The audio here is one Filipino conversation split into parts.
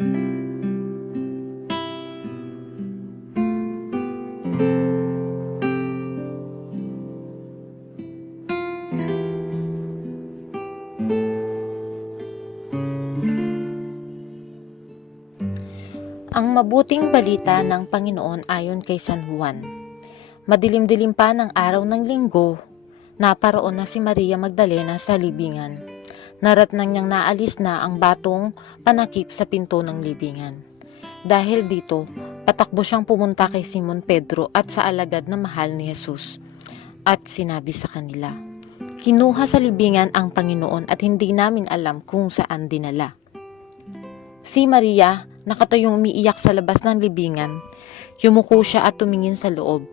Ang mabuting balita ng Panginoon ayon kay San Juan. Madilim-dilim pa ng araw ng linggo, naparoon na si Maria Magdalena sa libingan. Naratnang niyang naalis na ang batong panakip sa pinto ng libingan. Dahil dito, patakbo siyang pumunta kay Simon Pedro at sa alagad na mahal ni Jesus. At sinabi sa kanila, "Kinuha sa libingan ang Panginoon at hindi namin alam kung saan dinala." Si Maria, nakatayong umiiyak sa labas ng libingan, yumuko siya at tumingin sa loob.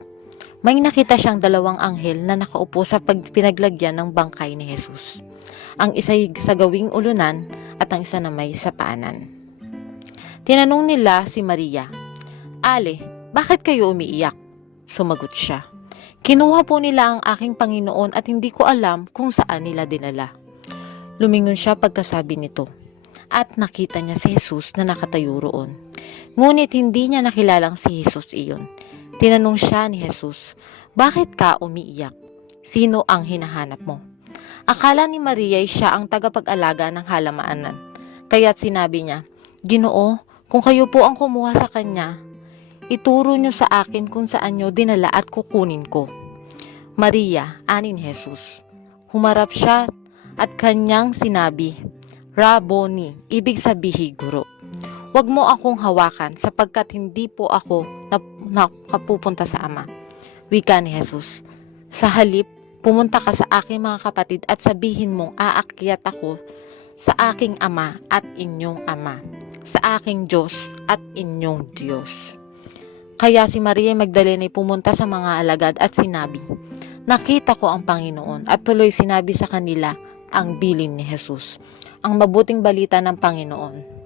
May nakita siyang dalawang anghel na nakaupo sa pinaglagyan ng bangkay ni Jesus. Ang isa'y sa gawing ulunan at ang isa namay sa paanan. Tinanong nila si Maria, "Ale, bakit kayo umiiyak?" Sumagot siya, "Kinuha po nila ang aking Panginoon at hindi ko alam kung saan nila dinala." Lumingon siya pagkasabi nito. At nakita niya si Jesus na nakatayo roon. Ngunit hindi niya nakilalang si Jesus iyon. Tinanong siya ni Jesus, "Bakit ka umiiyak? Sino ang hinahanap mo?" Akala ni Maria ay siya ang tagapag-alaga ng halamanan. Kaya't sinabi niya, "Ginoo, kung kayo po ang kumuha sa kanya, ituro niyo sa akin kung saan niyo dinala at kukunin ko." "Maria," ani ni Jesus. Humarap siya at kanyang sinabi, "Rabboni," ibig sabihin guro. "Huwag mo akong hawakan sapagkat hindi po ako nakapupunta sa Ama." Wika ni Jesus. "Sa halip, pumunta ka sa aking mga kapatid at sabihin mong aakyat ako sa aking Ama at inyong Ama, sa aking Diyos at inyong Diyos." Kaya si Maria Magdalena ay pumunta sa mga alagad at sinabi, "Nakita ko ang Panginoon," at tuloy sinabi sa kanila ang bilin ni Jesus. Ang mabuting balita ng Panginoon.